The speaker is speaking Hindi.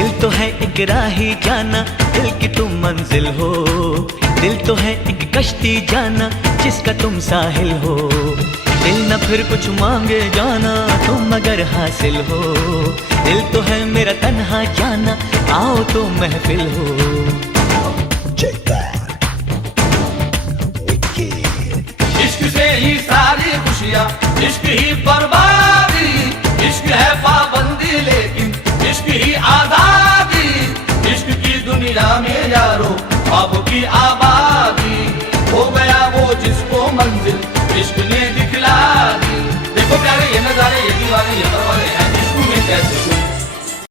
दिल तो है एक राही जाना, दिल की तुम मंजिल हो। दिल तो है एक कश्ती जाना, जिसका तुम साहिल हो। दिल न फिर कुछ मांगे जाना, तुम अगर हासिल हो। दिल तो है मेरा तन्हा जाना, आओ तो महफिल हो। इश्क से ही सारी खुशियाँ, इश्क ही बर्बादी। इश्क है पाबंदी लेकिन इश्क ही आजादी। इश्क की दुनिया में यारो ख्वाब की आबादी।